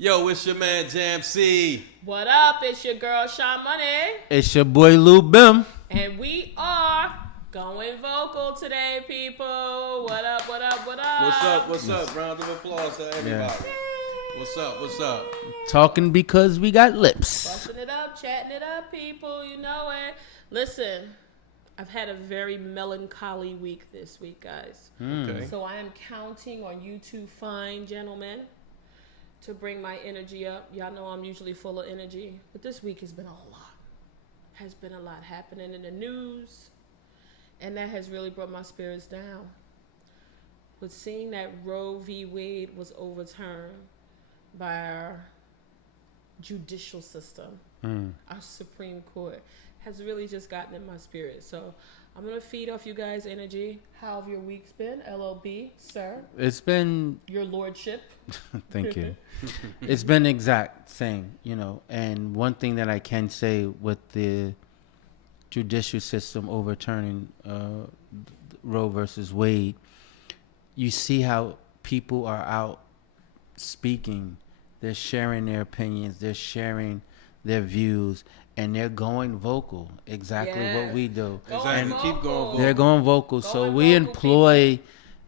Yo, it's your man Jam C. What up? It's your girl Sean Money. It's your boy Lou Bim. And we are going vocal today, people. What up, what up, what up? What's up, what's up? Round of applause to everybody. Yeah. What's up? Talking because we got lips. Busting it up, chatting it up, people. You know it. Listen, I've had a very melancholy week this week, guys. Okay. So I am counting on you two fine gentlemen to bring my energy up. Y'all know I'm usually full of energy, but this week has been a lot. Has been a lot happening in the news, and that has really brought my spirits down. With seeing that Roe v. Wade was overturned by our judicial system, our Supreme Court, has really just gotten in my spirit. So I'm going to feed off you guys' energy. How have your weeks been, LLB, sir? It's been... Your lordship. Thank you. It's been exact same, and one thing that I can say with the judicial system overturning Roe versus Wade, you see how people are out speaking. They're sharing their opinions. They're sharing their views. And they're going vocal, exactly what we do. Exactly, keep going vocal. They're going vocal. So we employ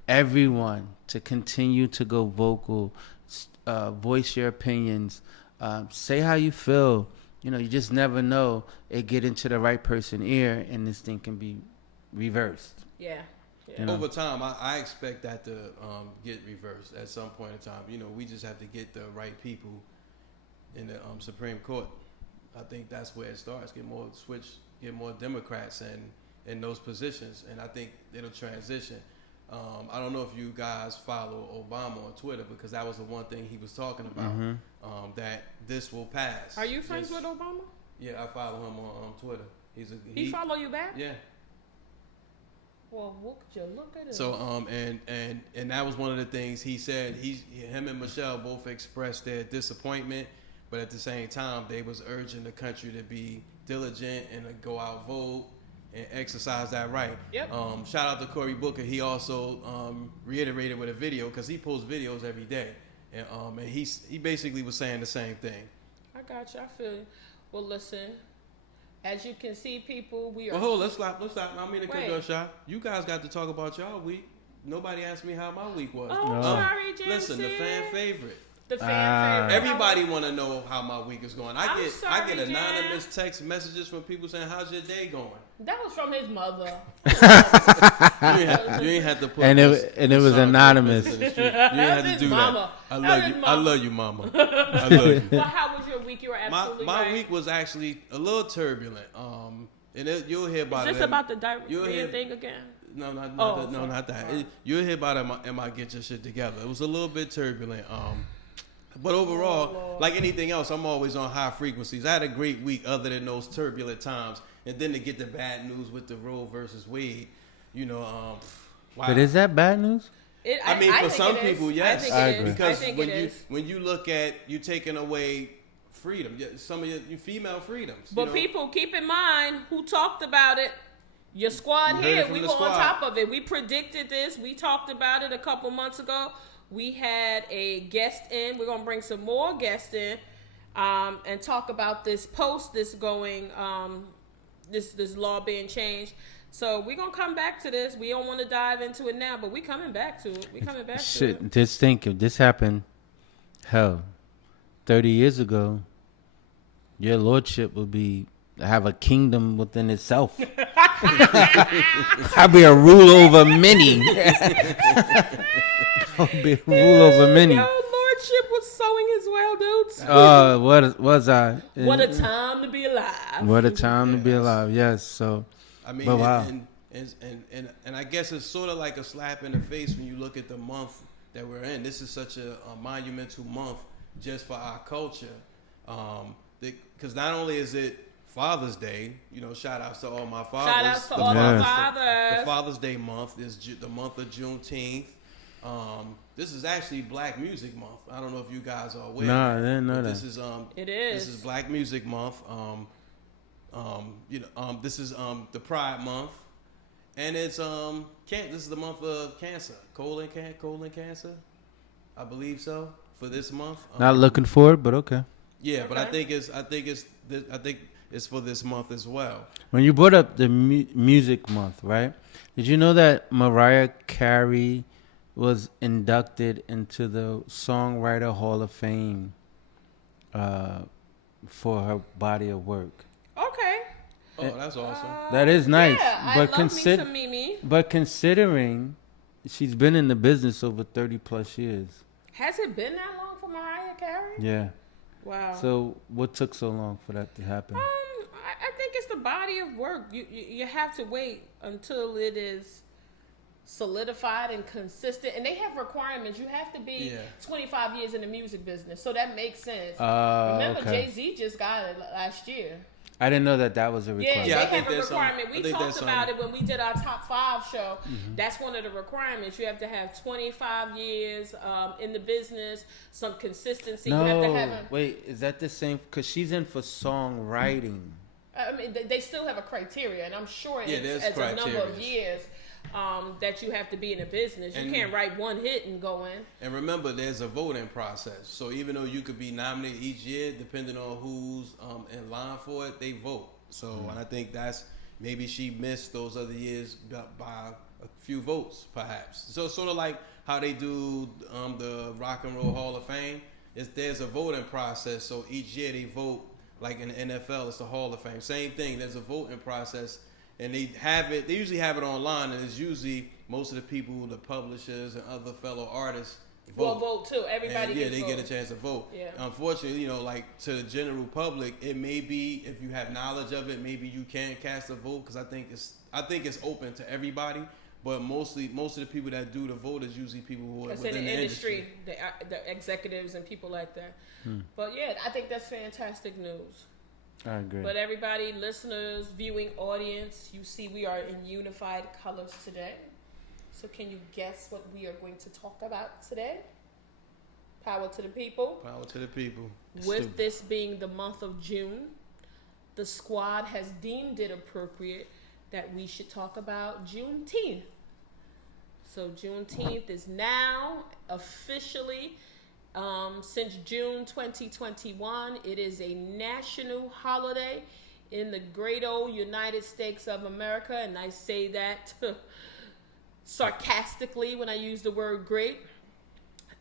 everyone to continue to go vocal, voice your opinions, say how you feel. You just never know. It get into the right person's ear, and this thing can be reversed. Yeah. Over time, I expect that to get reversed at some point in time. We just have to get the right people in the Supreme Court. I think that's where it starts. Get more Democrats in those positions, and I think it'll transition. I don't know if you guys follow Obama on Twitter, because that was the one thing he was talking about, that this will pass. Are you friends with Obama? Yeah, I follow him on Twitter. He follow you back? Yeah. Well, what could you look at it? So and that was one of the things he said. Him and Michelle both expressed their disappointment. But at the same time, they was urging the country to be diligent and to go out, vote, and exercise that right. Yep. Shout out to Cory Booker. He also reiterated with a video, because he posts videos every day, and he basically was saying the same thing. I got you. I feel you. Well, listen. As you can see, people, we are. Well, hold. Let's stop. I mean, to cut your shot. You guys got to talk about y'all week. Nobody asked me how my week was. Oh, sorry, James. Listen, the fan favorite. The fan favorite. Everybody want to know how my week is going. I get anonymous text messages from people saying, "How's your day going?" That was from his mother. you ain't had to put. And it was anonymous. You ain't had to do mama. that. I love you, mama. I love you. Well, how was your week? You were absolutely my week was actually a little turbulent. You'll hear about it. Is this about the diarrhea thing again? No, not that. You'll hear about it in my Get Your Shit Together. It was a little bit turbulent. But overall, like anything else, I'm always on high frequencies. I had a great week other than those turbulent times. And then to get the bad news with the Roe versus Wade, wow. But is that bad news? For some people, yes. I agree. Because when you look at you taking away freedom, some of your female freedoms. But people, keep in mind who talked about it. Your squad here, we were on top of it. We predicted this. We talked about it a couple months ago. We had a guest in. We're gonna bring some more guests in, and talk about this post, this law being changed. So we're gonna come back to this. We don't want to dive into it now, but we coming back to it. Shit, just think, if this happened, 30 years ago, your lordship would have a kingdom within itself. I'd be a rule over many. I'll be a rule over many. Your lordship was sowing his well, dudes. What was I? What a time to be alive. What a time to be alive. Yes. So, I mean, wow. and I guess it's sort of like a slap in the face when you look at the month that we're in. This is such a monumental month just for our culture, because not only is it Father's Day, shout outs to all my fathers. Shout outs to all my fathers. The Father's Day month is the month of Juneteenth. This is actually Black Music Month. I don't know if you guys are aware. No, I didn't know that. This is This is Black Music Month. This is the Pride Month, and it's this is the month of cancer, colon cancer. I believe so. for this month. Not looking for it, but okay. Yeah, but I Okay. think it's for this month as well. When you brought up the music month, right? Did you know that Mariah Carey was inducted into the Songwriter Hall of Fame for her body of work? Okay. Oh, that's awesome. That is nice. Yeah, But I love me some Mimi. But considering she's been in the business over 30 plus years. Has it been that long for Mariah Carey? Yeah. Wow. So what took so long for that to happen? I think it's the body of work. You have to wait until it is solidified and consistent, and they have requirements. You have to be 25 years in the music business, so that makes sense. Remember, Okay. Jay-Z just got it last year. I didn't know that was a requirement. Yeah, I they think have a there's requirement. some- I We think talked there's about some- it when we did our top 5 show. That's one of the requirements. You have to have 25 years in the business, some consistency. You have to have Wait, is that the same? Because she's in for songwriting. I mean, they still have a criteria, and I'm sure there's it's a number of criterias. years that you have to be in a business. You And- can't write one hit and go in. And remember, there's a voting process. So even though you could be nominated each year, depending on who's in line for it, they vote. So and I think that's maybe she missed those other years by a few votes, perhaps. So sort of like how they do the Rock and Roll Hall of Fame. There's a voting process. So each year they vote. Like in the NFL, it's the Hall of Fame. Same thing. There's a voting process, and they have it. They usually have it online, and it's usually most of the people, the publishers and other fellow artists Well, vote too. Everybody and, yeah, gets they vote. get a chance to vote. Yeah. Unfortunately, like to the general public, it may be if you have knowledge of it, maybe you can cast a vote because I think it's open to everybody. But most of the people that do the vote is usually people who are It's within in the the industry. the executives and people like that. But yeah, I think that's fantastic news. I agree. But everybody, listeners, viewing audience, you see we are in unified colors today. So can you guess what we are going to talk about today? Power to the people. Power to the people. With this being the month of June, the squad has deemed it appropriate that we should talk about Juneteenth. So Juneteenth is now officially, since June 2021, it is a national holiday in the great old United States of America. And I say that sarcastically when I use the word great.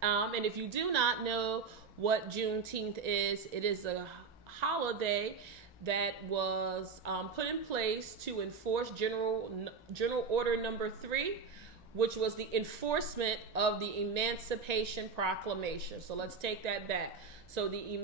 And if you do not know what Juneteenth is, it is a holiday that was put in place to enforce General Order Number 3, which was the enforcement of the Emancipation Proclamation. So let's take that back. So the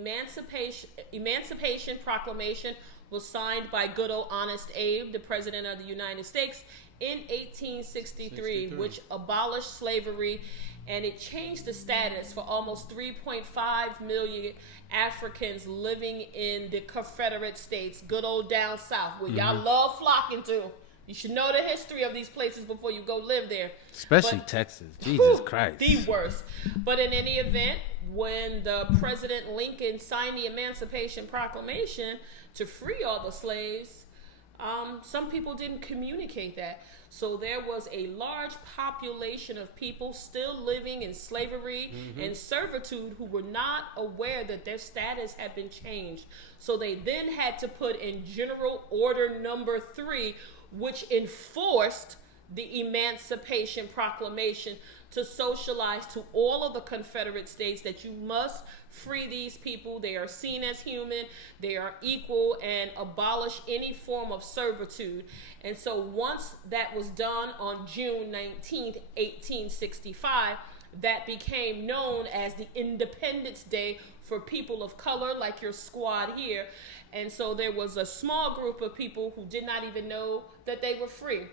Emancipation Proclamation was signed by good old Honest Abe, the President of the United States, in 1863, which abolished slavery, and it changed the status for almost 3.5 million Africans living in the Confederate States, good old down south, where y'all love flocking to. You should know the history of these places before you go live there. Especially But- Texas. Jesus Christ. The worst. But in any event, when the President Lincoln signed the Emancipation Proclamation to free all the slaves, some people didn't communicate that. So there was a large population of people still living in slavery and servitude who were not aware that their status had been changed. So they then had to put in General Order Number 3, which enforced the Emancipation Proclamation to socialize to all of the Confederate States that you must free these people. They are seen as human, they are equal, and abolish any form of servitude. And so once that was done on June 19th, 1865, that became known as the Independence Day for people of color like your squad here. And so there was a small group of people who did not even know that they were free.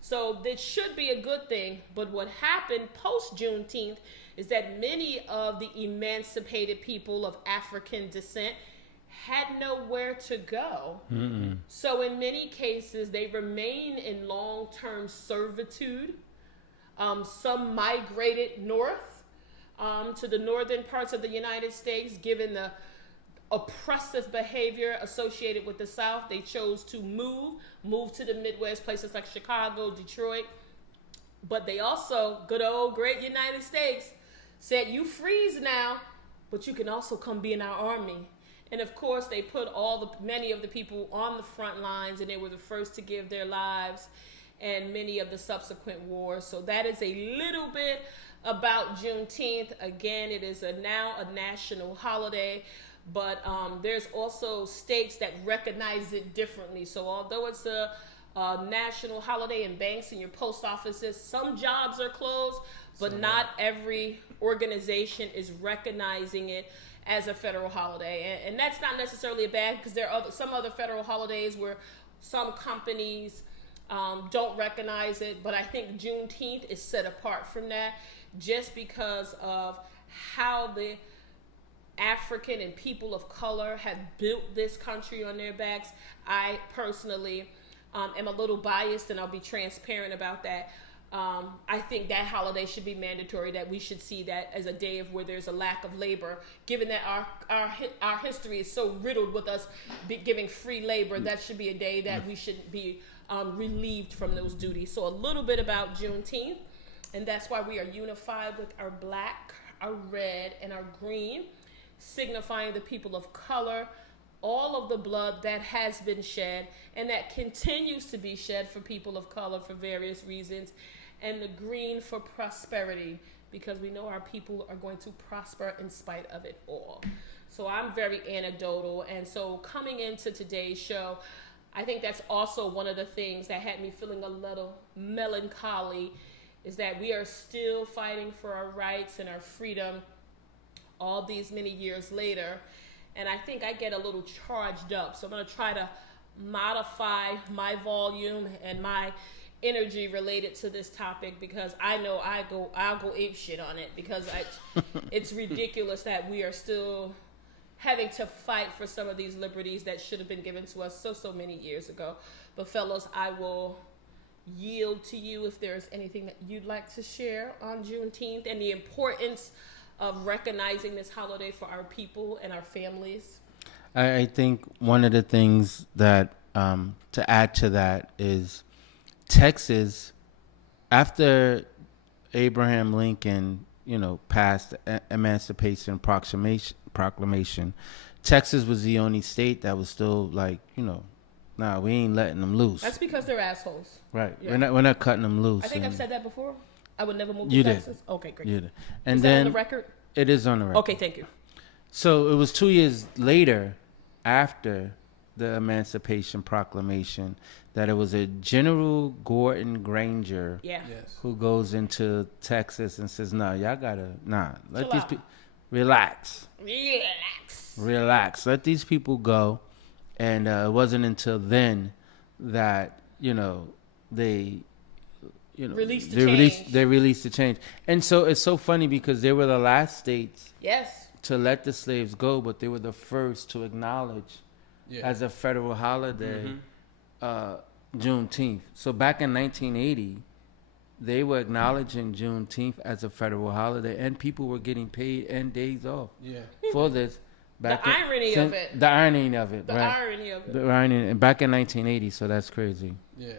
So this should be a good thing. But what happened post Juneteenth is that many of the emancipated people of African descent had nowhere to go. So in many cases, they remain in long-term servitude. Some migrated north to the northern parts of the United States, given the oppressive behavior associated with the South. They chose to move to the Midwest, places like Chicago, Detroit. But they also, good old great United States, said, you freeze now, but you can also come be in our army. And of course, they put many of the people on the front lines, and they were the first to give their lives in many of the subsequent wars. So that is a little bit about Juneteenth. Again, it is now a national holiday, but there's also states that recognize it differently. So although it's a national holiday in banks and your post offices, some jobs are closed, but not every organization is recognizing it as a federal holiday. And that's not necessarily a bad, because there are some other federal holidays where some companies don't recognize it, but I think Juneteenth is set apart from that just because of how the African and people of color have built this country on their backs. I personally am a little biased, and I'll be transparent about that. I think that holiday should be mandatory, that we should see that as a day of where there's a lack of labor, given that our history is so riddled with us giving free labor. That should be a day that we should be relieved from those duties. So a little bit about Juneteenth, and that's why we are unified with our black, our red, and our green, signifying the people of color, all of the blood that has been shed and that continues to be shed for people of color for various reasons, and the green for prosperity, because we know our people are going to prosper in spite of it all. So I'm very anecdotal, and so coming into today's show, I think that's also one of the things that had me feeling a little melancholy, is that we are still fighting for our rights and our freedom all these many years later. And I think I get a little charged up. So I'm going to try to modify my volume and my energy related to this topic, because I know I'll go ape shit on it, because it's ridiculous that we are still having to fight for some of these liberties that should have been given to us so many years ago. But fellas, I will yield to you if there's anything that you'd like to share on Juneteenth and the importance of recognizing this holiday for our people and our families. I think one of the things that to add to that is Texas, after Abraham Lincoln, passed the Emancipation Proclamation, Texas was the only state that was still like, nah, we ain't letting them loose. That's because they're assholes. Right. Yeah. We're not cutting them loose. I think I've said that before. I would never move You to did. Texas. Okay, great. You did. And is then that on the record? It is on the record. Okay, thank you. So it was 2 years later, after the Emancipation Proclamation, that it was a General Gordon Granger Yeah. Yes. who goes into Texas and says, "Nah, y'all gotta let Chill these out. people relax, Relax. let these people go." And it wasn't until then that they Released the they change. released the change. And so it's so funny because they were the last states Yes. to let the slaves go, but they were the first to acknowledge as a federal holiday Juneteenth. So back in 1980, they were acknowledging Juneteenth as a federal holiday, and people were getting paid and days off for this. The irony of it. The irony of it. The right. irony of it. The irony, and back in 1980, so that's crazy. Yeah.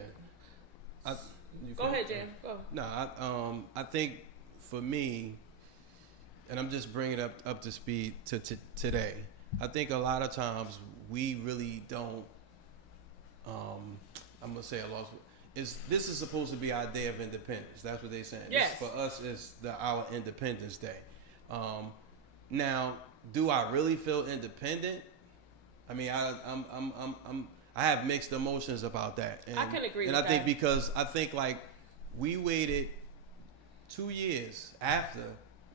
Go ahead, Jan. Go. No, I think for me, and I'm just bringing it up to speed to today. I think a lot of times we really don't. I'm gonna say I lost. This is supposed to be our day of independence. That's what they're saying. Yes. For us, it's our Independence Day. Now, do I really feel independent? I mean, I have mixed emotions about that. And, I can agree with that. And I think that. because I think like we waited 2 years after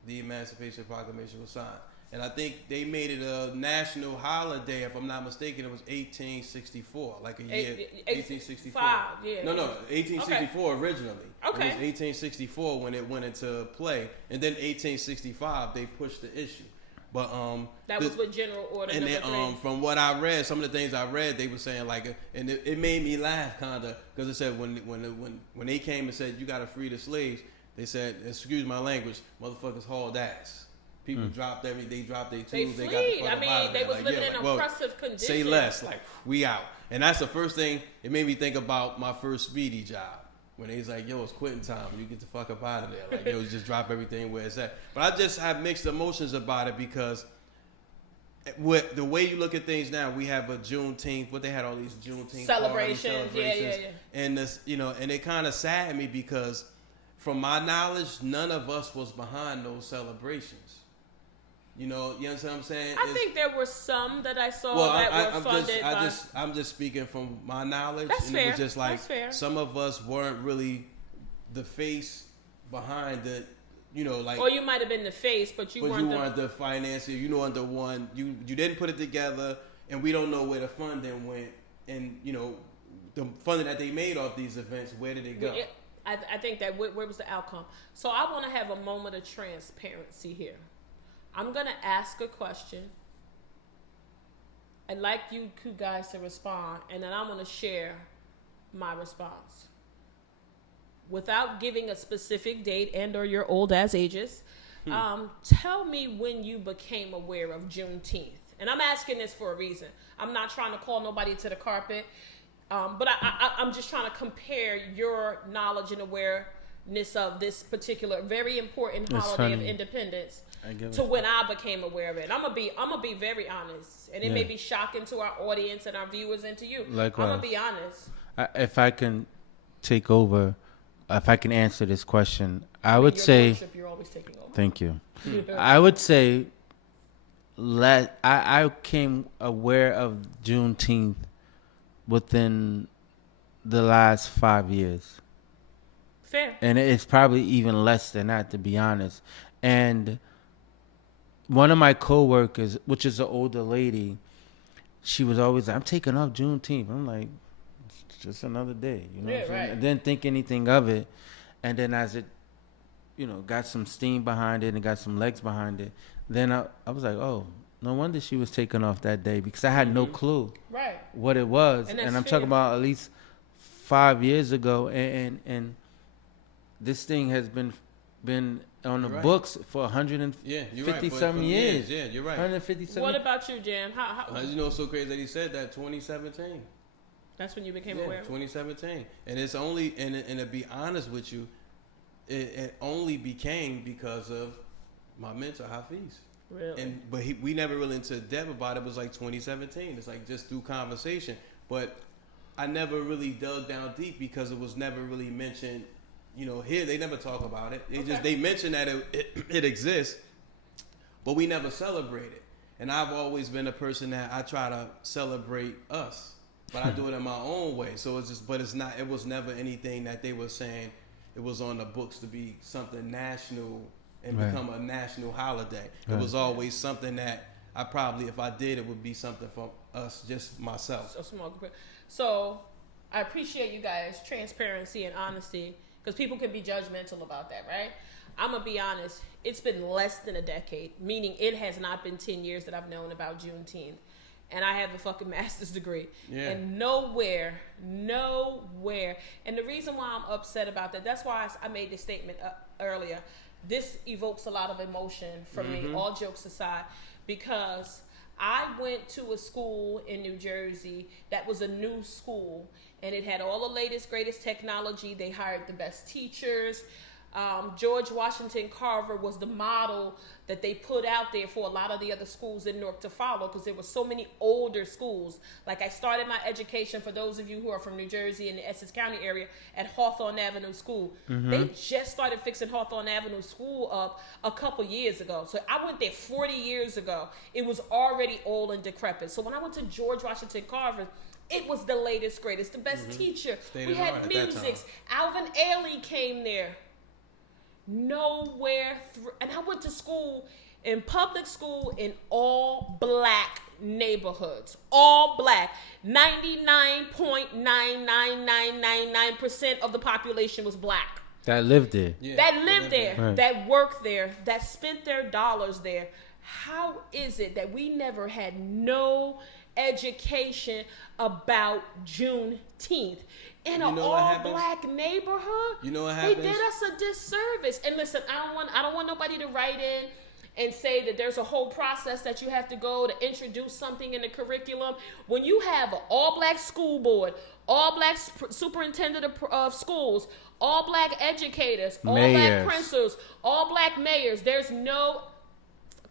the Emancipation Proclamation was signed. And I think they made it a national holiday. If I'm not mistaken, it was 1864, like a year. 1864. Yeah. No, 1864 originally. Okay. It was 1864 when it went into play, and then 1865 they pushed the issue. But that was with General Order and Number 3. From what I read, some of the things I read, they were saying like, and it made me laugh kinda, because it said when they came and said you gotta free the slaves, they said, excuse my language, motherfuckers hauled ass. People dropped their tools, they got the fuck I up mean, out of they there. was Like, living yeah, in like, well, oppressive conditions. say less, like we out. And that's the first thing. It made me think about my first speedy job. when he's like, yo, it's quitting time. You get the fuck up out of there. Like, yo, just drop everything where it's at. But I just have mixed emotions about it because with the way you look at things now, we have a Juneteenth. What they had all these Juneteenth celebrations. Yeah. And this, and it kind of saddened me because, from my knowledge, none of us was behind those celebrations. You understand what I'm saying? I think there were some that I saw that were funded. I'm just speaking from my knowledge. That's fair. It was just like That's fair. Some of us weren't really the face behind it. Or you might have been the face, but you weren't the financier. You weren't the one. You didn't put it together, and we don't know where the funding went. And the funding that they made off these events, where did it go? I think that where was the outcome? So I want to have a moment of transparency here. I'm going to ask a question. I'd like you guys to respond, and then I'm going to share my response. Without giving a specific date and or your old ass ages, tell me when you became aware of Juneteenth. And I'm asking this for a reason. I'm not trying to call nobody to the carpet, but I'm just trying to compare your knowledge and awareness of this particular very important holiday of independence to when I became aware of it. I'm gonna be very honest, and it may be shocking to our audience and our viewers and to you. Likewise. I'm gonna be honest. If I can take over, if I can answer this question, I would say. You're always taking over. Thank you. I would say, I came aware of Juneteenth within the last 5 years. Fair. And it's probably even less than that, to be honest. And one of my coworkers, which is an older lady, she was always like, I'm taking off Juneteenth. I'm like, it's just another day. Right. I didn't think anything of it. And then as it, got some steam behind it and got some legs behind it, then I was like, oh, no wonder she was taking off that day, because I had no clue what it was. And I'm talking about at least 5 years ago. And this thing has been on the books for 150 something years. Yeah, you're right. 150 What about you, Jam? How it's so crazy that he said that 2017. That's when you became aware of it? 2017. And it's only, and to be honest with you, it only became because of my mentor, Hafiz. Really? But we never really into depth about it. It was like 2017. It's like just through conversation. But I never really dug down deep because it was never really mentioned. Here they never talk about it. They mention that it exists, but we never celebrate it. And I've always been a person that I try to celebrate us, but I do it in my own way. So it was never anything that they were saying it was on the books to be something national and become a national holiday. It was always something that I probably, if I did, it would be something for us, just myself. So small group. So I appreciate you guys' transparency and honesty, because people can be judgmental about that, right? I'm going to be honest. It's been less than a decade, meaning it has not been 10 years that I've known about Juneteenth. And I have a fucking master's degree. Yeah. And nowhere. And the reason why I'm upset about that, that's why I made this statement earlier. This evokes a lot of emotion from me, all jokes aside, because I went to a school in New Jersey that was a new school, and it had all the latest, greatest technology. They hired the best teachers. George Washington Carver was the model that they put out there for a lot of the other schools in Newark to follow, because there were so many older schools. Like, I started my education, for those of you who are from New Jersey and the Essex County area, at Hawthorne Avenue School. They just started fixing Hawthorne Avenue School up a couple years ago. So I went there 40 years ago. It was already old and decrepit. So when I went to George Washington Carver, it was the latest, greatest, the best teacher. We had musics. Alvin Ailey came there. Nowhere and I went to school in public school in all black neighborhoods. All black. 99.99999% of the population was black. That lived there. Yeah, that lived there. Right. That worked there. That spent their dollars there. How is it that we never had no education about Juneteenth? In an all-black neighborhood, you know what happens? They did us a disservice. And listen, I don't want nobody to write in and say that there's a whole process that you have to go to introduce something in the curriculum. When you have an all-black school board, all-black superintendent of schools, all-black educators, all-black principals, all-black mayors, there's no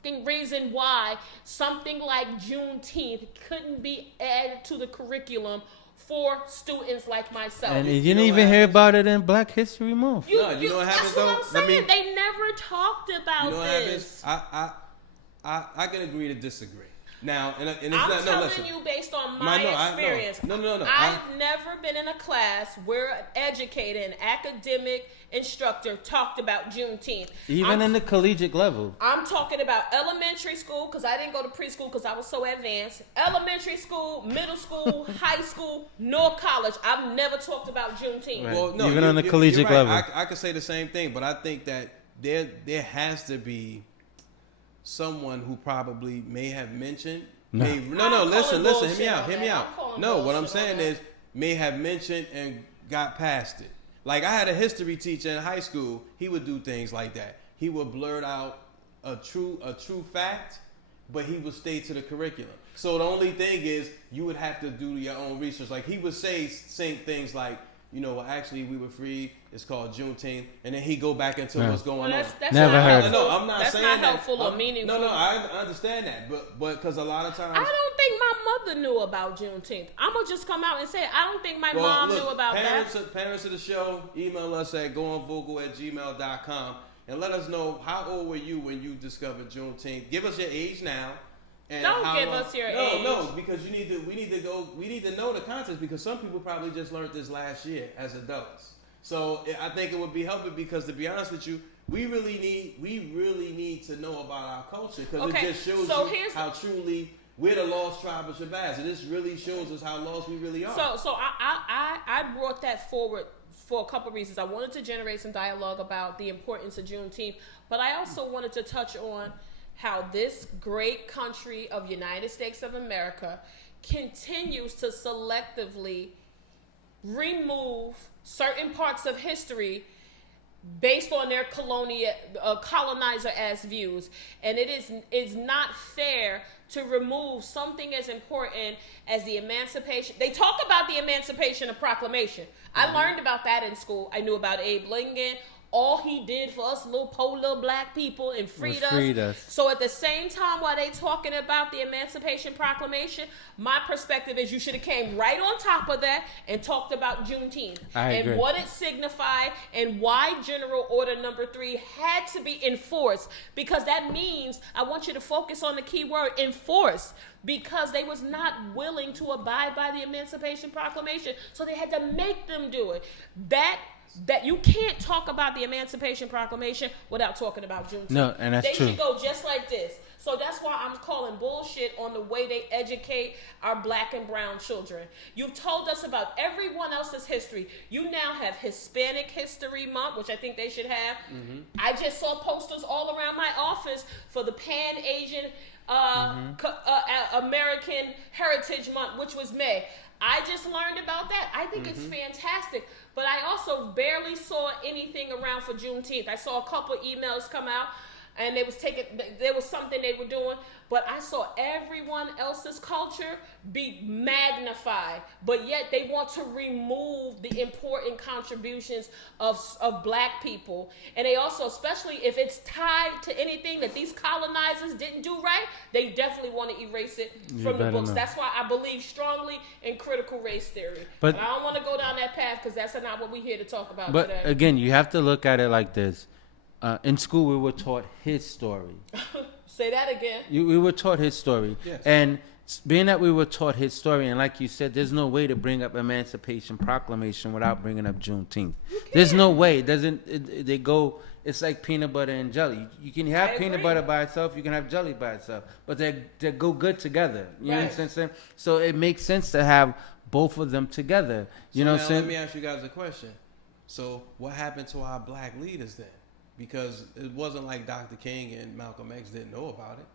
fucking reason why something like Juneteenth couldn't be added to the curriculum for students like myself. And you didn't even hear about it in Black History Month. You know what happens though? That's what I'm saying. They never talked about this. I can agree to disagree. Now, and it's I'm not, telling listen. you based on my experience. No. I've never been in a class where an educator, an academic instructor talked about Juneteenth. Even in the collegiate level. I'm talking about elementary school, because I didn't go to preschool because I was so advanced. Elementary school, middle school, high school, nor college. I've never talked about Juneteenth. Right. Well, no, even on the collegiate right. level. I could say the same thing, but I think that there has to be someone who probably may have mentioned. Listen, hear me out. No, what I'm saying is may have mentioned and got past it. Like I had a history teacher in high school. He would do things like that. He would blurt out a true fact, but he would stay to the curriculum. So the only thing is you would have to do your own research. Like he would say things like, actually we were free. It's called Juneteenth, and then he go back into what's going on. That's Never heard. No, I'm not that's saying not that. helpful or meaningful. No, I understand that, but because a lot of times I don't think my mother knew about Juneteenth. I'm gonna just come out and say I don't think my mom knew about that. Parents of the show, email us at goonvocal@gmail.com and let us know how old were you when you discovered Juneteenth. Give us your age now. And don't give us your age. No, because we need to know the context, because some people probably just learned this last year as adults. So I think it would be helpful, because to be honest with you, we really need to know about our culture, because it just shows you how truly we're the lost tribe of Shabazz. And this really shows us how lost we really are. So I brought that forward for a couple of reasons. I wanted to generate some dialogue about the importance of Juneteenth, but I also wanted to touch on how this great country of United States of America continues to selectively remove certain parts of history based on their colonizer-as views. And it is not fair to remove something as important as the emancipation. They talk about the Emancipation Proclamation. I learned about that in school. I knew about Abe Lincoln. All he did for us poor little black people and freed us. So at the same time, while they talking about the Emancipation Proclamation, my perspective is you should have came right on top of that and talked about Juneteenth and what it signified and why General Order Number 3 had to be enforced. Because that means, I want you to focus on the key word, enforce. Because they was not willing to abide by the Emancipation Proclamation, so they had to make them do it. That you can't talk about the Emancipation Proclamation without talking about Juneteenth. No, and that's true. They should go just like this. So that's why I'm calling bullshit on the way they educate our black and brown children. You've told us about everyone else's history. You now have Hispanic History Month, which I think they should have. Mm-hmm. I just saw posters all around my office for the Pan-Asian American Heritage Month, which was May. I just learned about that. I think it's fantastic. But I also barely saw anything around for Juneteenth. I saw a couple emails come out, and there was something they were doing, but I saw everyone else's culture be magnified, but yet they want to remove the important contributions of black people. And they also, especially if it's tied to anything that these colonizers didn't do right, they definitely want to erase it from the books. That's why I believe strongly in critical race theory. But I don't want to go down that path, because that's not what we're here to talk about today. But again, you have to look at it like this. In school, we were taught his story. Say that again. We were taught his story. Yes. And being that we were taught his story, and like you said, there's no way to bring up Emancipation Proclamation without bringing up Juneteenth. There's no way. They go, it's like peanut butter and jelly. You can have peanut butter by itself, you can have jelly by itself, but they go good together. You know what I'm saying? So it makes sense to have both of them together. You know what I'm saying? Let me ask you guys a question. So what happened to our black leaders then? Because it wasn't like Dr. King and Malcolm X didn't know about it.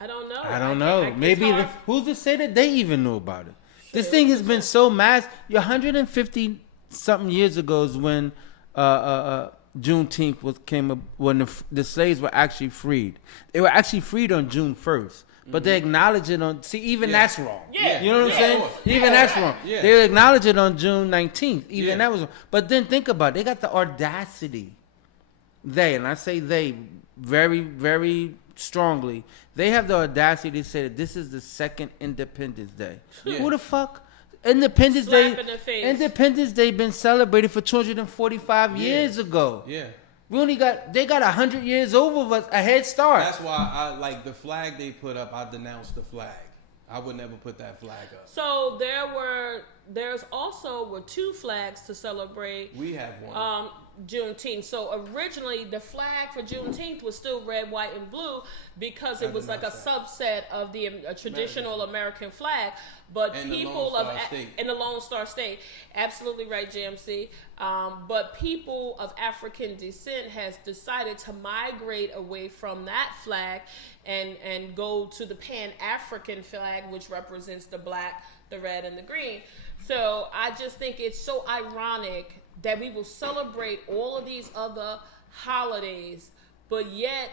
I don't know. I don't know. Maybe who's to say that they even knew about it? This thing has been so mass. 150 something years ago is when Juneteenth came up when the slaves were actually freed. They were actually freed on June 1st. But they acknowledge it on. See, even that's wrong. Yeah. You know what I'm saying? Even Yeah, that's right. wrong. Yeah. They acknowledge it on June 19th. Even Yeah. that was wrong. But then think about it. They got the audacity. And I say they very, very strongly. They have the audacity to say that this is the second Independence Day. Yeah. Who the fuck? Independence Slap Day. in the face. Independence Day been celebrated for 245 years ago. Yeah. They got 100 years over us, a head start. That's why I like the flag they put up. I denounce the flag. I would never put that flag up. So there's also two flags to celebrate We have one. Juneteenth. So originally the flag for Juneteenth was still red, white, and blue because it was like a subset of the traditional American flag. But And the people Lone Star State. in the Lone Star State, absolutely right, JMC. But people of African descent has decided to migrate away from that flag and go to the Pan-African flag, which represents the black, the red, and the green. So I just think it's so ironic that we will celebrate all of these other holidays, but yet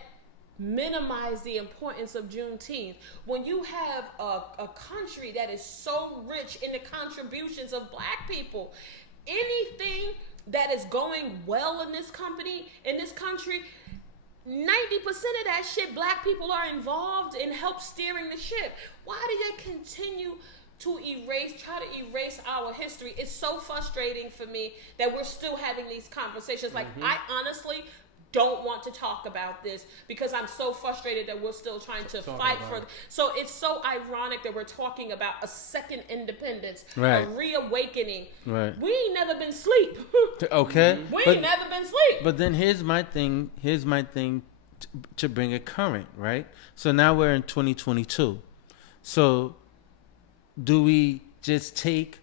minimize the importance of Juneteenth. When you have a country that is so rich in the contributions of black people, anything that is going well in this country, 90% of that shit, black people are involved in help steering the ship. Why do they continue to try to erase our history? It's so frustrating for me that we're still having these conversations. Like, I honestly don't want to talk about this because I'm so frustrated that we're still trying to fight for it. So it's so ironic that we're talking about a second independence, a reawakening. Right. We ain't never been asleep. Okay. We ain't never been asleep. But then here's my thing to bring it current, right? So now we're in 2022. So do we just take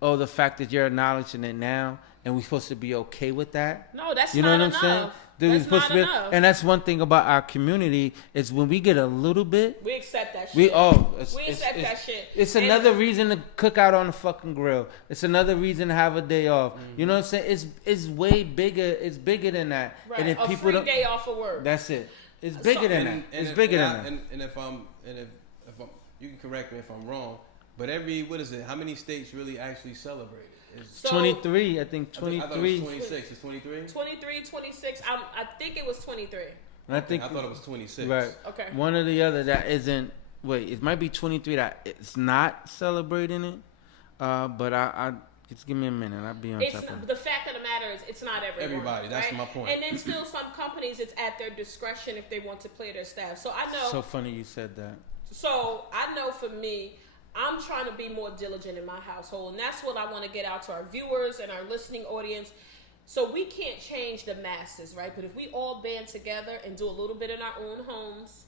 the fact that you're acknowledging it now and we're supposed to be okay with that? No, that's you know not what I'm saying? enough. That's not enough. And that's one thing about our community is when we get a little bit, we accept that shit. we accept that shit. It's another reason to cook out on the fucking grill. It's another reason to have a day off. You know what I'm saying? It's way bigger. It's bigger than that. Right. And if a people free day off of work. That's it. It's bigger than that. It's bigger than that. And if I'm, you can correct me if I'm wrong, but how many states really actually celebrate it? So, 23, I think 23. I thought it was 26. It's 23? 23, 26. I think it was 23. And I thought it was 26. Right. Okay. One or the other that isn't. Wait, it might be 23 that it's not celebrating it. But I just give me a minute. I'll be on top of it. The fact of the matter is, it's not everybody. That's right? my point. And then still, some companies, it's at their discretion if they want to play their staff. So I know. So funny you said that. So I know for me, I'm trying to be more diligent in my household, and that's what I want to get out to our viewers and our listening audience. So we can't change the masses, right? But if we all band together and do a little bit in our own homes,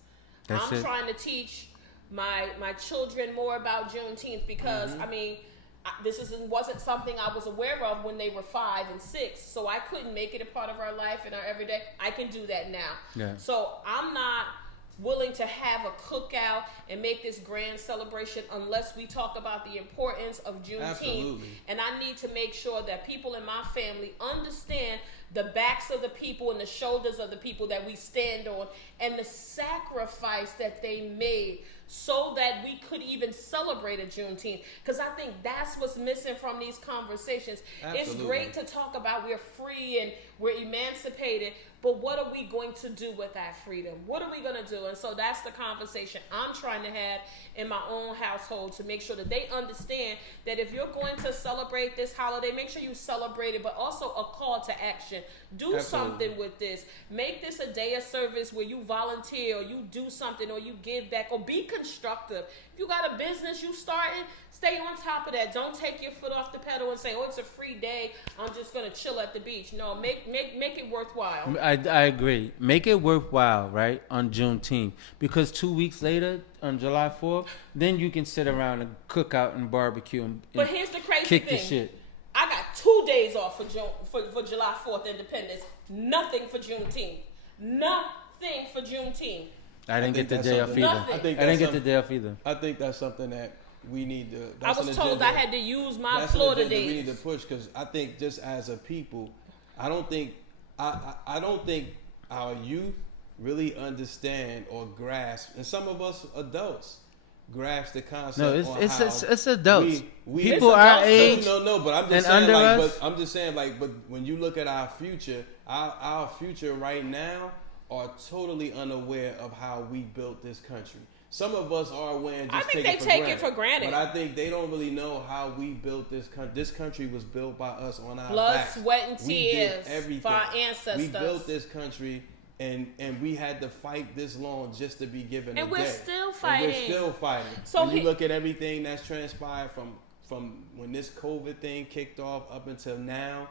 I'm trying to teach my children more about Juneteenth because I mean, wasn't something I was aware of when they were 5 and 6, so I couldn't make it a part of our life and our everyday. I can do that now. Yeah. So I'm not willing to have a cookout and make this grand celebration unless we talk about the importance of Juneteenth. Absolutely. And I need to make sure that people in my family understand the backs of the people and the shoulders of the people that we stand on and the sacrifice that they made so that we could even celebrate a Juneteenth. Because I think that's what's missing from these conversations. Absolutely. It's great to talk about we're free and we're emancipated, but what are we going to do with that freedom? What are we going to do? And so that's the conversation I'm trying to have in my own household to make sure that they understand that if you're going to celebrate this holiday, make sure you celebrate it, but also a call to action. Do something with this. Make this a day of service where you volunteer or you do something or you give back or be constructive. If you got a business you starting, stay on top of that. Don't take your foot off the pedal and say, oh, it's a free day, I'm just going to chill at the beach. No, make it worthwhile. I agree. Make it worthwhile, right, on Juneteenth. Because 2 weeks later, on July 4th, then you can sit around and cook out and barbecue and but here's the crazy kick thing. the shit. I got 2 days off for July 4th Independence. Nothing for Juneteenth. Nothing for Juneteenth. I didn't get the that's day off something- either. Nothing. I didn't get the day off either. I think that's something that we need to. I That's was an told agenda. I had to use my That's an Florida agenda days. we need to push because I think just as a people, I don't think I don't think our youth really understand or grasp, and some of us adults grasp the concept. No, it's adults. People It's our adults. age. No, but I'm just and saying, under like, us? but I'm just saying, like, but when you look at our future, our future right now are totally unaware of how we built this country. Some of us are aware and just I think take they take it for granted. But I think they don't really know how we built this country. This country was built by us on our Blood, backs. sweat, and We did tears everything. for our ancestors. We built this country, and we had to fight this long just to be given And a we're day. still And fighting. we're still fighting. So when you look at everything that's transpired from when this COVID thing kicked off up until now,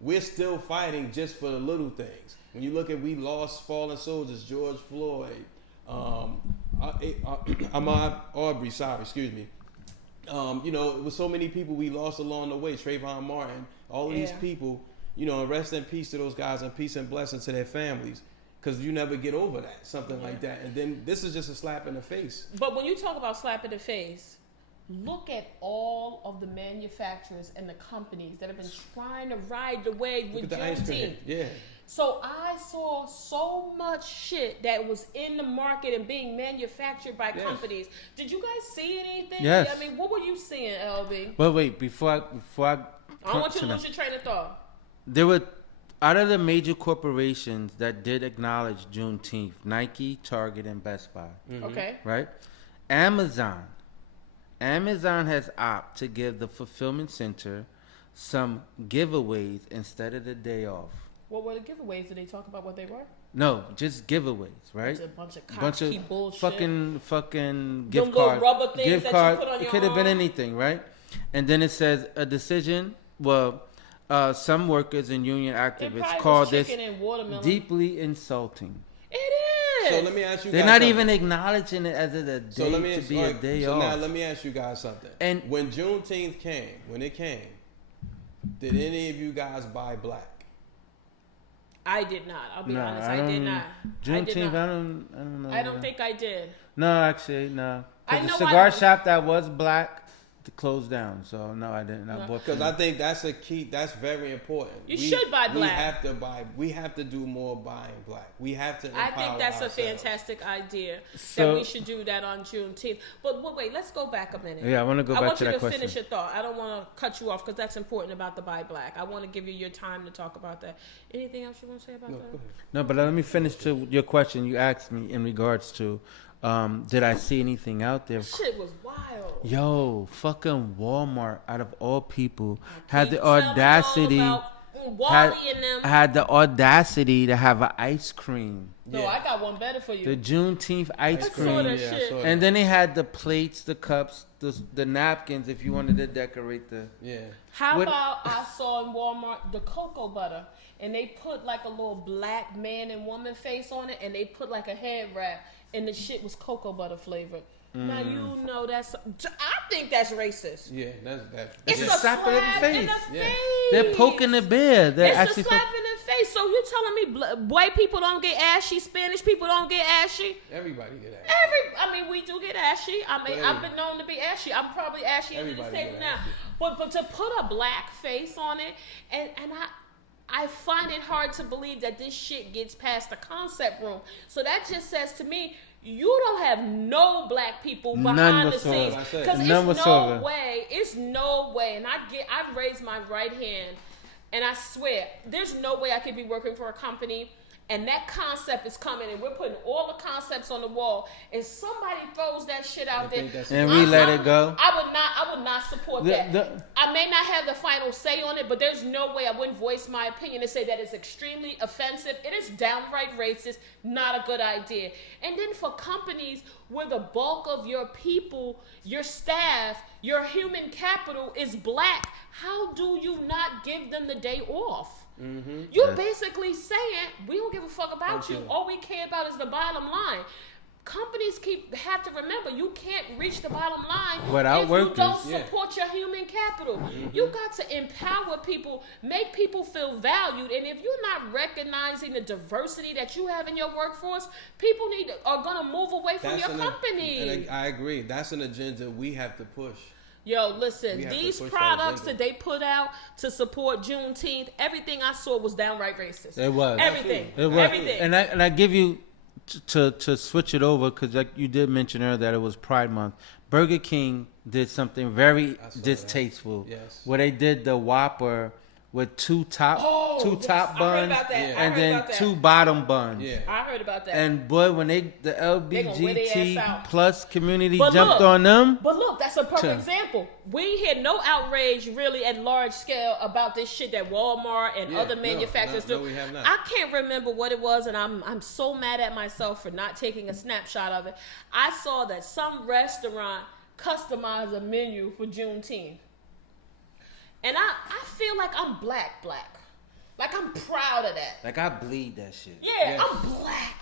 we're still fighting just for the little things. When you look at, we lost fallen soldiers, George Floyd, Ahmaud Arbery, excuse me. You know, it was so many people we lost along the way. Trayvon Martin, all of these people, you know, rest in peace to those guys and peace and blessing to their families. Because you never get over that, something like that. And then this is just a slap in the face. But when you talk about slap in the face, look at all of the manufacturers and the companies that have been trying to ride the wave with Juneteenth. Yeah. So I saw so much shit that was in the market and being manufactured by companies. Did you guys see anything? Yes. I mean, what were you seeing, LB? But wait, before I I don't want you to lose your train of thought. There were, out of the major corporations that did acknowledge Juneteenth, Nike, Target, and Best Buy. Mm-hmm. Okay. Right? Amazon has opted to give the fulfillment center some giveaways instead of the day off. What were the giveaways? Did they talk about what they were? No, just giveaways, right? It's a bunch of cocky bullshit. Fucking Them gift little card. rubber things gift that card. you put on It your could have been arm. anything, right? And then it says a decision. Well, some workers and union activists call this deeply insulting. It is. So let me ask you They're guys not something. even acknowledging it as a day to be a day off. Now let me ask you guys something. And when Juneteenth came, did any of you guys buy black? I did not. I'll be honest. I I did not. Juneteenth, I don't know. I don't think I did. No, actually, no. I Because know the cigar shop that was black closed down. So no, I didn't. I bought Because I think that's a key. That's very important. You should buy black. We have to do more buying black. We have to. I think that's ourselves. a fantastic idea So- that we should do that on Juneteenth. But wait, let's go back a minute. Yeah, I want to go back to that I want you to question. finish your thought. I don't want to cut you off because that's important about the buy black. I want to give you your time to talk about that. Anything else you want to say about that? No, but let me finish to your question you asked me in regards to, did I see anything out there? Shit was wild. Yo, fucking Walmart, out of all people, Can had you the tell me audacity. all about Wally and them? Had the audacity to have an ice cream. No, I got one better for you. The Juneteenth ice I saw cream. that shit. And then they had the plates, the cups, the napkins if you wanted to decorate the. Yeah. How about I saw in Walmart the cocoa butter, and they put like a little black man and woman face on it, and they put like a head wrap, and the shit was cocoa butter flavored. Now you know that's. I think that's racist. Yeah, that's It's a a slap in the face. Yeah. They're poking the bear. They're It's actually a slap in the face. So you're telling me white people don't get ashy, Spanish people don't get ashy? Everybody get that. I mean, we do get ashy. I mean, I've been known to be ashy. I'm probably ashy in this Everybody table get now. ashy. But to put a black face on it, and I find it hard to believe that this shit gets past the concept room. So that just says to me, you don't have no black people behind the scenes. Because it's no way. And I raised my right hand, and I swear, there's no way I could be working for a company and that concept is coming, and we're putting all the concepts on the wall, and somebody throws that shit out there, and we let it go. I would not support that. I may not have the final say on it, but there's no way I wouldn't voice my opinion and say that it's extremely offensive. It is downright racist, not a good idea. And then for companies where the bulk of your people, your staff, your human capital is black, how do you not give them the day off? Mm-hmm. You're basically saying we don't give a fuck about you. All we care about is the bottom line. Companies have to remember you can't reach the bottom line without if workers. You don't support your human capital. Mm-hmm. You got to empower people, make people feel valued, and if you're not recognizing the diversity that you have in your workforce, people are gonna move away from your company. And I agree. That's an agenda we have to push. Yo, listen, We have to these push that products agenda. that they put out to support Juneteenth, everything I saw was downright racist. It was. Everything. It was. Everything. And I give you to switch it over because like you did mention earlier that it was Pride Month. Burger King did something very I saw distasteful. that. Yes. Where they did the Whopper with two top Yes. top I heard buns about that. Yeah. I and heard then about that. two bottom buns. Yeah. I heard about that. And boy, when the They gonna wear their LBGT ass out. plus community But jumped look, on them, But look, that's a perfect Sure. example. We had no outrage really at large scale about this shit that Walmart and Yeah, other no, manufacturers no, do. we have not. I can't remember what it was, and I'm so mad at myself for not taking a snapshot of it. I saw that some restaurant customized a menu for Juneteenth. And I feel like I'm black. Like I'm proud of that. like I bleed that shit. Yeah, Yes. I'm black.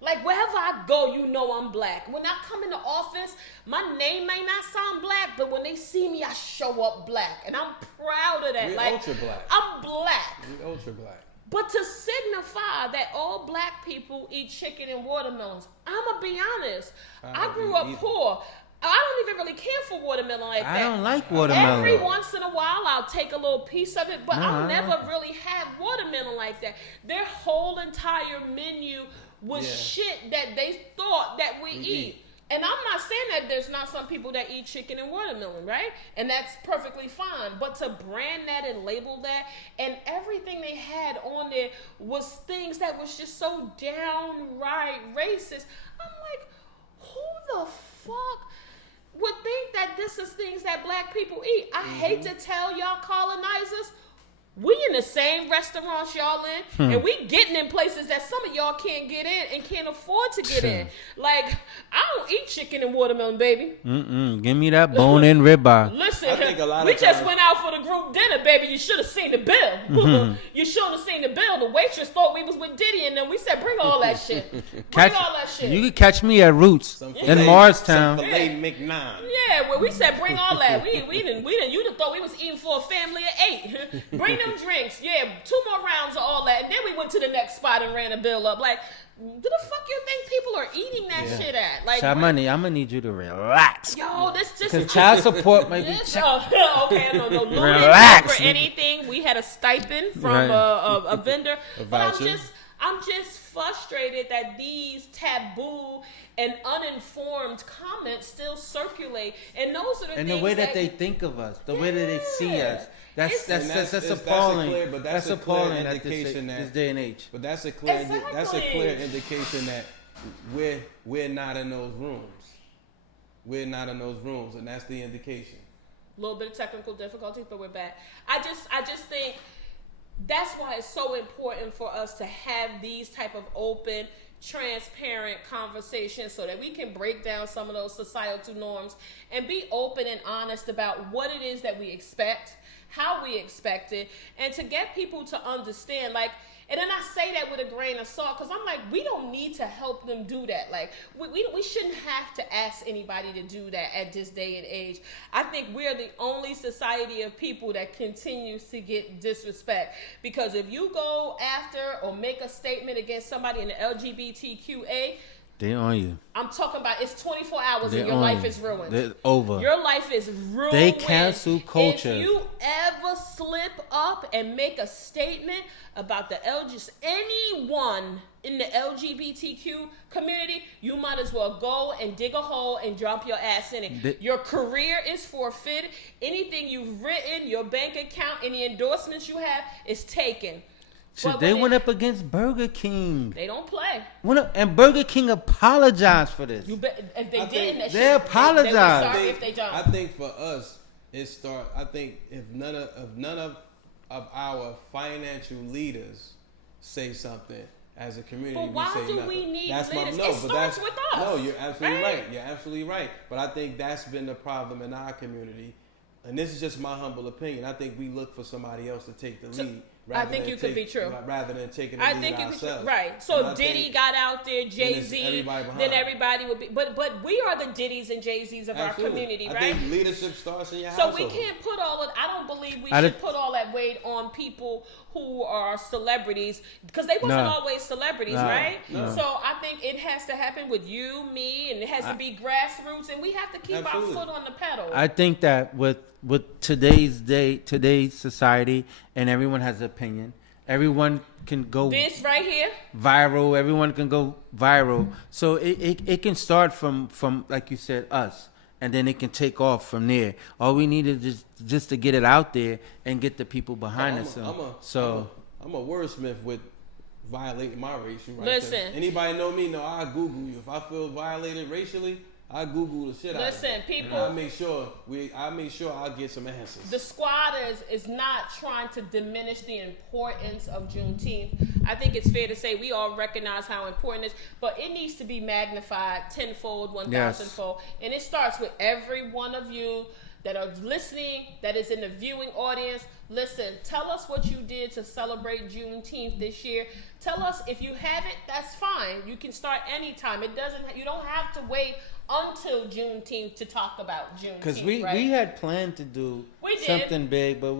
Like wherever I go, you know I'm black. When I come in the office, my name may not sound black, but when they see me, I show up black, and I'm proud of that. We like ultra black. I'm black. We ultra black. But to signify that all black people eat chicken and watermelons, I'ma be honest. I grew eat up either. poor. I don't even really care for watermelon like that. I don't like watermelon. Every once in a while, I'll take a little piece of it, but Nah. I'll never really have watermelon like that. Their whole entire menu was Yeah. shit that they thought that we eat. eat. And I'm not saying that there's not some people that eat chicken and watermelon, right? And that's perfectly fine. But to brand that and label that, and everything they had on there was things that was just so downright racist. I'm like, who the fuck would think that this is things that black people eat? I hate to tell y'all colonizers, we in the same restaurants y'all in, and we getting in places that some of y'all can't get in and can't afford to get in. Like, I don't eat chicken and watermelon, baby. Give me that bone-in ribeye. Listen, I think a lot we of just times- went out for the group dinner, baby. You should have seen the bill. You should have seen the bill. The waitress thought we was with Diddy, and then we said, bring all that shit. Bring all that shit. You could catch me at Roots Some in filet- Morristown. Some filet McNine. Yeah, well, we said bring all that. We didn't. You'd have thought we was eating for a family of 8. Bring them drinks. Yeah, 2 more rounds of all that, and then we went to the next spot and ran a bill up. Like, do the fuck you think people are eating that Yeah. shit at? Like, Shamani, I'm gonna need you to relax. yo, this Cause child support may be. Yes, okay, no, looting Relax. for anything. We had a stipend from Right. a vendor, but voucher. I'm just frustrated that these taboo and uninformed comments still circulate, and those are the And things the way that they think of us, the way that they see Yeah. us, that's And that's that's a appalling. clear- but that's a clear appalling at this indication that- day and age. But that's a clear Exactly. indication that we're not in those rooms. We're not in those rooms, and that's the indication. A little bit of technical difficulties, but we're back. I just think that's why it's so important for us to have these type of open, transparent conversations so that we can break down some of those societal norms and be open and honest about what it is that we expect, how we expect it, and to get people to understand, like, and then I say that with a grain of salt because I'm like, we don't need to help them do that. Like, we shouldn't have to ask anybody to do that at this day and age. I think we're the only society of people that continues to get disrespect. Because if you go after or make a statement against somebody in the LGBTQA, They on you. I'm talking about it's 24 hours They and your on life you. is ruined. They're over. Your life is ruined. They cancel culture. If you ever slip up and make a statement about the anyone in the LGBTQ community, you might as well go and dig a hole and drop your ass in it. Your career is forfeit. Anything you've written, your bank account, any endorsements you have is taken. So But they when went up against Burger King. They don't play. And Burger King apologized for this. You bet if they I didn't, think that they shit, apologize. They I were sorry think- if they don't. I think for us, I think if none of our financial leaders say something as a community, But why we say do nothing. we need that's leaders? My, It no, but starts that's, with us, No, you're absolutely right? right. You're absolutely right. But I think that's been the problem in our community. And this is just my humble opinion. I think we look for somebody else to take the lead. I think you could be true. Rather than taking the I lead think you ourselves. could, right. So And I if Diddy think- got out there, Jay-Z, everybody behind then him. everybody would be. But we are the Diddy's and Jay-Z's of Absolutely. our community, I right? think leadership starts in your So household. we can't put all of. I don't believe we I should did- put all that weighed on people who are celebrities because they wasn't always celebrities, right? No. So I think it has to happen with you, me, and it has to be grassroots, and we have to keep our foot on the pedal. I think that with today's society, and everyone has an opinion. Everyone can go this right here viral. Everyone can go viral. So it can start from like you said, us. And then it can take off from there. All we need is just to get it out there and get the people behind us. I'm a wordsmith with violating my race. Right? Listen. Anybody know me? No, I Google you. If I feel violated racially, I Google the shit out of it. Listen, people. I make sure I get some answers. The squatters is not trying to diminish the importance of Juneteenth. I think it's fair to say we all recognize how important it is, but it needs to be magnified tenfold, 1,000-fold. And it starts with every one of you that are listening, that is in the viewing audience. Listen, tell us what you did to celebrate Juneteenth this year. Tell us if you haven't, that's fine. You can start anytime. You don't have to wait until Juneteenth to talk about Juneteenth. Because we had planned to do something big, but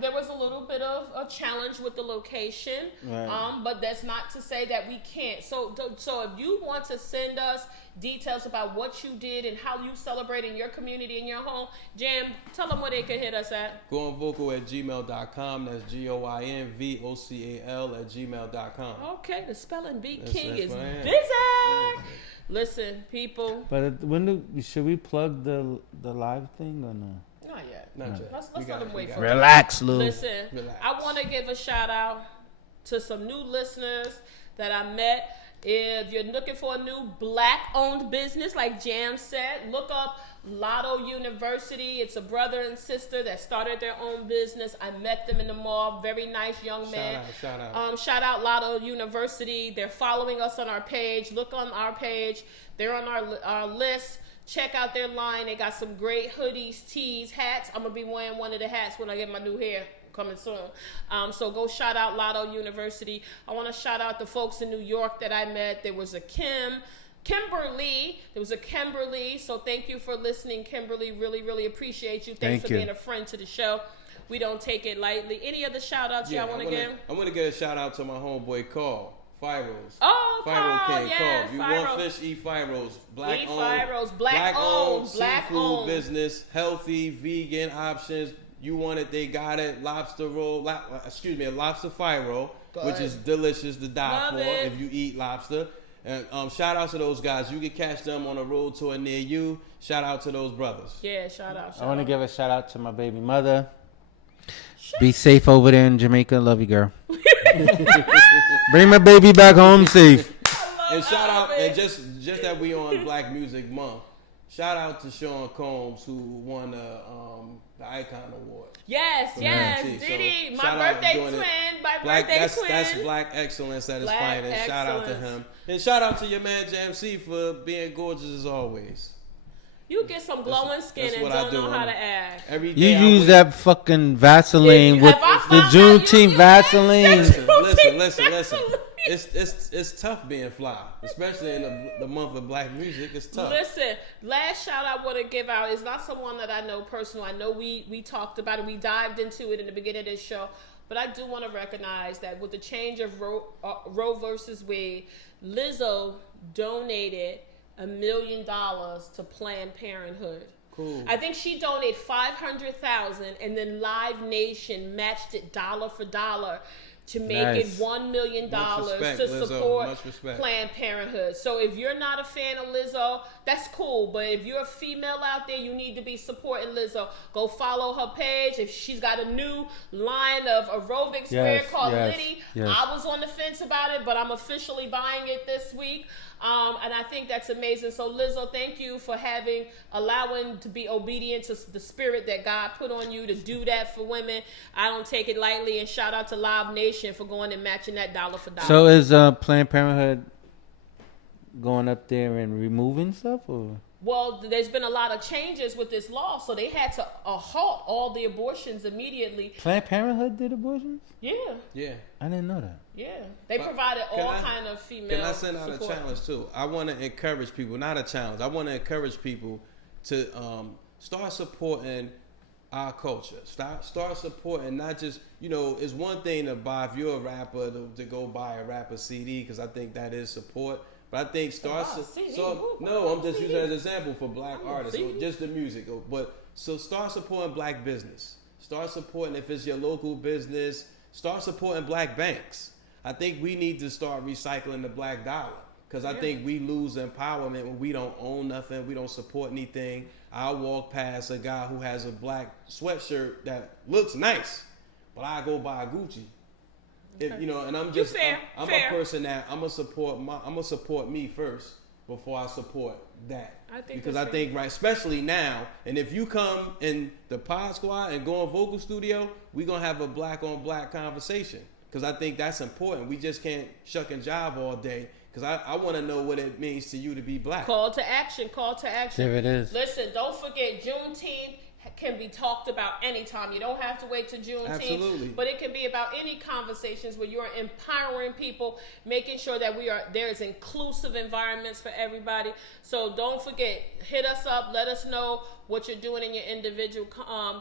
there was a little bit of a challenge with the location, right. But that's not to say that we can't. So if you want to send us details about what you did and how you celebrate in your community, in your home, Jam, tell them where they can hit us at. Goingvocal@gmail.com. That's GOINVOCAL@gmail.com. Okay, the spelling bee king is busy. Listen, people. But should we plug the live thing or no? Not yet. Not yet. Let's let them wait for it. Relax, Lou. Listen, I want to give a shout out to some new listeners that I met. If you're looking for a new black-owned business, like Jam said, look up Lotto University. It's a brother and sister that started their own business. I met them in the mall. Very nice young man. Shout out. Shout out Lotto University. They're following us on our page. Look on our page. They're on our list. Check out their line. They got some great hoodies, tees, hats. I'm going to be wearing one of the hats when I get my new hair. Coming soon. So go shout out Lotto University. I want to shout out the folks in New York that I met. There was a Kimberly. There was a Kimberly. So thank you for listening, Kimberly. Really, really appreciate you. Thanks for being a friend to the show. We don't take it lightly. Any other shout outs y'all want to give? I want to get a shout out to my homeboy Carl. Fyros. Oh, Fyro King, yeah, Carl. You want fish, eat Fyros. Black owned seafood business, healthy, vegan options. You want it, they got it. Lobster roll, a lobster fry roll, which is delicious to die for if you eat lobster. And shout out to those guys. You can catch them on a road tour near you. Shout out to those brothers. Yeah, shout out. I want to give a shout out to my baby mother. Be safe over there in Jamaica. Love you, girl. Bring my baby back home safe. And shout out, and just that we on Black Music Month. Shout out to Sean Combs who won the Icon Award. Yes, Diddy, my birthday twin. That's Black excellence at its finest. Shout out to him, and shout out to your man Jam C for being gorgeous as always. You get some glowing skin and don't know how to act. Every day you use that fucking Vaseline with the Juneteenth Vaseline. Listen. It's tough being fly, especially in the month of Black music. It's tough. Listen, last shout I want to give out is not someone that I know personally. I know we talked about it. We dived into it in the beginning of this show. But I do want to recognize that with the change of Roe versus Wade, Lizzo donated $1 million to Planned Parenthood. Cool. I think she donated $500,000, and then Live Nation matched it dollar for dollar to make it $1 million to support Planned Parenthood. So if you're not a fan of Lizzo, that's cool. But if you're a female out there, you need to be supporting Lizzo. Go follow her page. If she's got a new line of aerobics wear called Liddy, I was on the fence about it, but I'm officially buying it this week. And I think that's amazing. So Lizzo, thank you for allowing to be obedient to the spirit that God put on you to do that for women. I don't take it lightly. And shout out to Live Nation for going and matching that dollar for dollar. So is Planned Parenthood going up there and removing stuff, or? Well, there's been a lot of changes with this law, so they had to halt all the abortions immediately. Planned Parenthood did abortions? Yeah. I didn't know that. Yeah. They provided all kind of female Can I send out support. A challenge, too? I want to encourage people, not a challenge. I want to encourage people to start supporting our culture. Start supporting, not just, it's one thing to buy, if you're a rapper, to go buy a rapper CD, because I think that is support. But I think no, I'm just using it as an example for black artists, or just the music. But so start supporting black business. Start supporting, if it's your local business, start supporting black banks. I think we need to start recycling the black dollar, because I think we lose empowerment when we don't own nothing, we don't support anything. I'll walk past a guy who has a black sweatshirt that looks nice, but I go buy a Gucci. Okay. And I'm just I'm a person that I'm gonna support me first before I support that. I think right, especially now, and if you come in the Pod Squad and go on Vocal Studio, we're gonna have a black on black conversation, because I think that's important. We just can't shuck and jive all day, because I want to know what it means to you to be black. Call to action. There it is. Listen, don't forget, Juneteenth can be talked about anytime. You don't have to wait till Juneteenth. Absolutely. But it can be about any conversations where you're empowering people, making sure that there is inclusive environments for everybody. So don't forget, hit us up, let us know what you're doing in your individual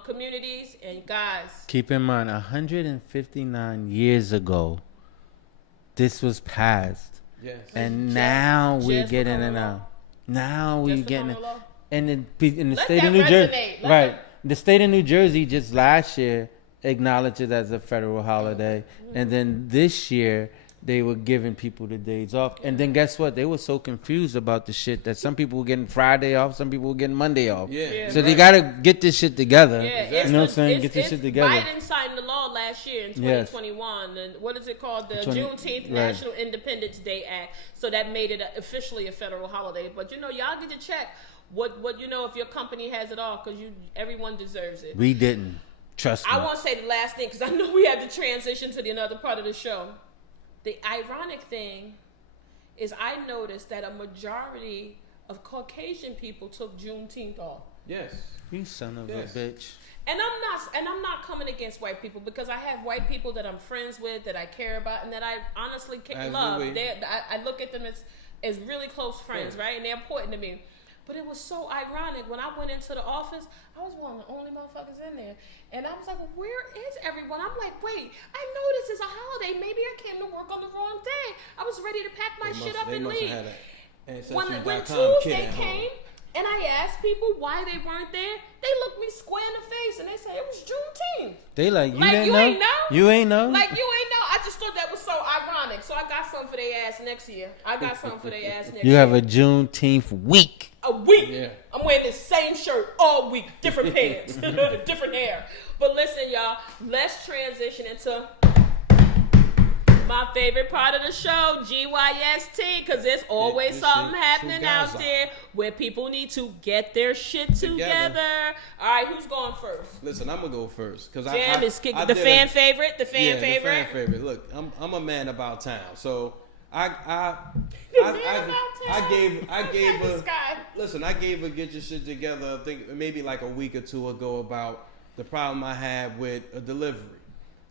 communities. And guys, keep in mind, 159 years ago, this was passed. Yes. And now we're getting it out. Now we're getting it. And in the state of New Jersey, right? The state of New Jersey just last year acknowledged it as a federal holiday, and then this year they were giving people the days off. And then guess what? They were so confused about the shit that some people were getting Friday off, some people were getting Monday off. So they gotta get this shit together. Yeah, you know what I'm saying? Get this shit together. Biden signed the law last year in 2021. And what is it called? The Juneteenth National Independence Day Act. So that made it officially a federal holiday. But y'all get to check what if your company has it all, because everyone deserves it. We didn't. Trust me. I want to say the last thing, because I know we have to transition to the another part of the show. The ironic thing is I noticed that a majority of Caucasian people took Juneteenth off. Yes. You son of a bitch. And I'm not coming against white people, because I have white people that I'm friends with, that I care about, and that I honestly love. I look at them as really close friends, right? And they're important to me. But it was so ironic. When I went into the office, I was one of the only motherfuckers in there. And I was like, where is everyone? I'm like, wait, I know this is a holiday. Maybe I came to work on the wrong day. I was ready to pack my shit up and leave. When Tuesday came, and I asked people why they weren't there, they looked me square in the face and they said it was Juneteenth. They like, you ain't know? You ain't know? Like, you ain't know? I just thought that was so ironic. So I got something for their ass next year. You have a Juneteenth week. A week. Yeah. I'm wearing the same shirt all week. Different pants. Different hair. But listen, y'all. Let's transition into my favorite part of the show, GYST, because there's always something happening out there where people need to get their shit together. All right, who's going first? Listen, I'm gonna go first because the fan favorite. The fan favorite. Look, I'm a man about town, so I gave a get your shit together. I think maybe like a week or two ago about the problem I had with a delivery.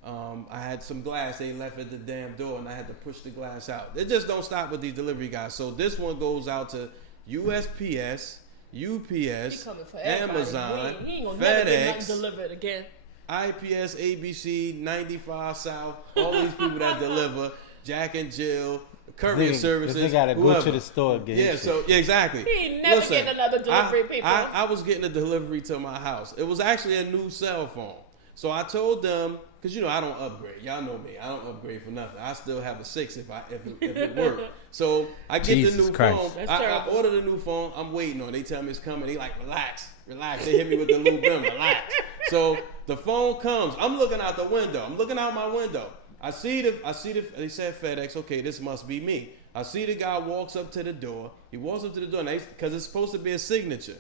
I had some glass they left at the damn door, and I had to push the glass out. It just don't stop with these delivery guys. So this one goes out to USPS, UPS, Amazon, FedEx, delivered again. IPS, ABC, 95 South, all these people that deliver, Jack and Jill, courier services. They gotta go to the store again. Yeah, exactly. He ain't never getting another delivery, people. I was getting a delivery to my house. It was actually a new cell phone. So I told them, because I don't upgrade. Y'all know me. I don't upgrade for nothing. I still have a 6 if it worked. So I get the new phone. I order the new phone. I'm waiting on it. They tell me it's coming. They like, relax. They hit me with the Lou Bim, relax. So the phone comes. I'm looking out the window. I'm looking out my window. I see the. They said FedEx. Okay, this must be me. I see the guy walks up to the door. He walks up to the door because it's supposed to be a signature.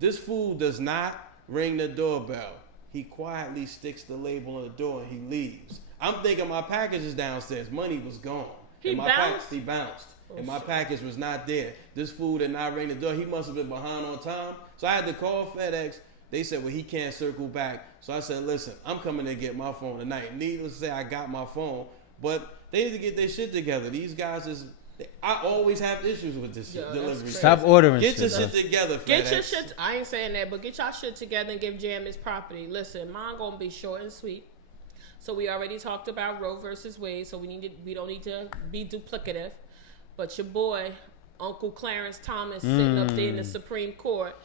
This fool does not ring the doorbell. He quietly sticks the label on the door and he leaves. I'm thinking my package is downstairs. Money was gone. He bounced? He bounced. And my package was not there. This fool did not ring the door. He must have been behind on time. So I had to call FedEx. They said, well, he can't circle back. So I said, listen, I'm coming to get my phone tonight. Needless to say, I got my phone. But they need to get their shit together. These guys is I always have issues with this shit. Delivery. Stop ordering. Get your shit shit together. Get your shit. I ain't saying that, but get y'all shit together and give Jam his property. Listen, mine gonna be short and sweet. So we already talked about Roe versus Wade, so we don't need to be duplicative. But your boy, Uncle Clarence Thomas, sitting up there in the Supreme Court,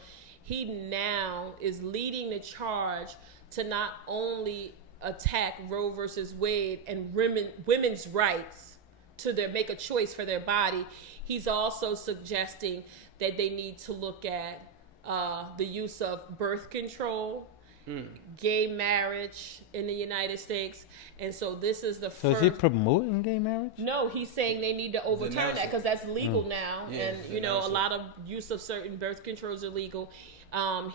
he now is leading the charge to not only attack Roe versus Wade and women's rights to make a choice for their body. He's also suggesting that they need to look at the use of birth control, gay marriage in the United States. And so this is the first. So is he promoting gay marriage? No, he's saying they need to overturn that because that's legal now. Yeah, and, a lot of use of certain birth controls are legal.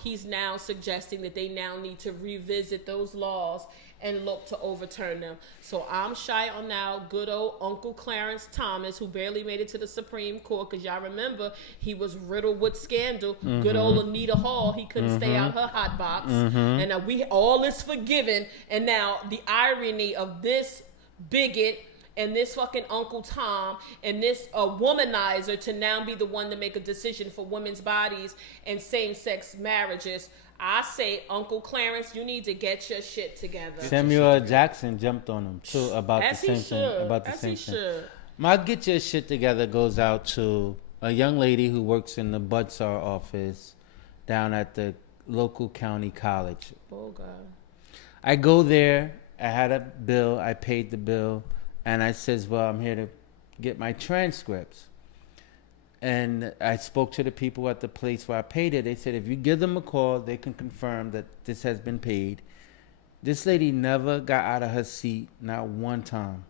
He's now suggesting that they now need to revisit those laws and look to overturn them. So I'm shy on now good old Uncle Clarence Thomas, who barely made it to the Supreme Court, because y'all remember he was riddled with scandal. Good old Anita Hall, he couldn't stay out her hot box. And now all is forgiven. And now the irony of this bigot and this fucking Uncle Tom and this womanizer to now be the one to make a decision for women's bodies and same-sex marriages. I say, Uncle Clarence, you need to get your shit together. Samuel L. Jackson jumped on him too about the same thing. My get your shit together goes out to a young lady who works in the Budsar office down at the local county college. Oh God. I go there. I had a bill. I paid the bill, and I says, "Well, I'm here to get my transcripts." And I spoke to the people at the place where I paid it. They said, if you give them a call, they can confirm that this has been paid. This lady never got out of her seat, not one time.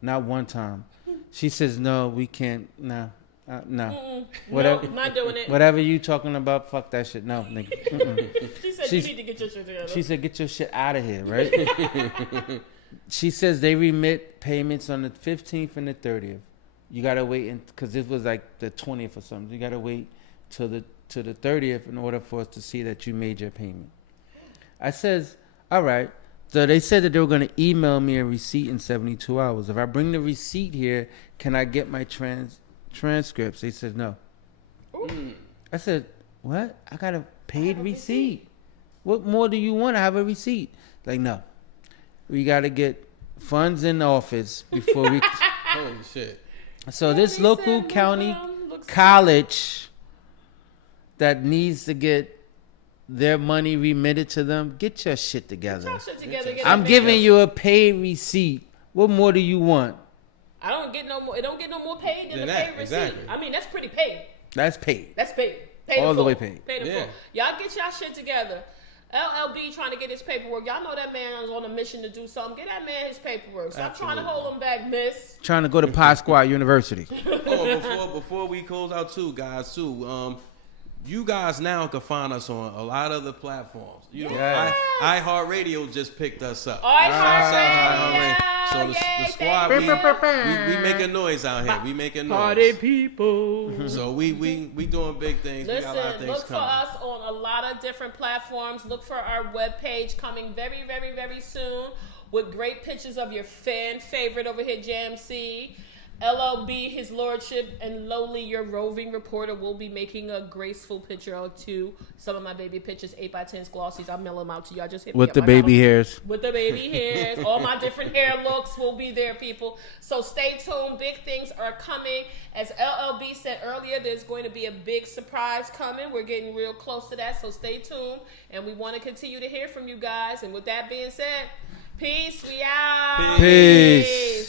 Not one time. She says, no, we can't, no. Whatever, no, not doing it. Whatever you talking about, fuck that shit. No, nigga. She said, you need to get your shit together. She said, get your shit out of here, right? She says they remit payments on the 15th and the 30th. You gotta wait because this was like the 20th or something. You gotta wait till the 30th in order for us to see that you made your payment. I says, all right. So they said that they were gonna email me a receipt in 72 hours. If I bring the receipt here, can I get my transcripts? They said no. I said, what? I got a paid receipt. What more do you want? I have a receipt. Like, no. We gotta get funds in the office before we. Holy shit. So this local county college that needs to get their money remitted to them, get your shit together. I'm giving you a paid receipt. What more do you want? I don't get no more. It don't get no more paid than the paid receipt. Exactly. I mean, that's pretty paid. That's paid. That's paid. Paid all in the full. way paid. Paid in full. Y'all get y'all shit together. LLB trying to get his paperwork. Y'all know that man is on a mission to do something. Get that man his paperwork. Stop trying to hold him back, miss. Trying to go to Pasqua University. Before we close out guys, you guys now can find us on a lot of the platforms. iHeartRadio just picked us up. iHeartRadio. So the squad, we making noise out here. We making noise. Party people. So we doing big things. Listen, we got a lot of things look coming. for us on a lot of different platforms. Look for our webpage coming very, very, very soon with great pictures of your fan favorite over here, Jam C. LLB, his lordship, and lowly your roving reporter will be making a graceful picture or two. Some of my baby pictures, 8x10s glossies. I'll mail them out to y'all. Just hit me with up. the baby hairs. With the baby hairs. All my different hair looks will be there, people. So stay tuned. Big things are coming. As LLB said earlier, there's going to be a big surprise coming. We're getting real close to that, so stay tuned. And we want to continue to hear from you guys. And with that being said, peace. We out. Peace.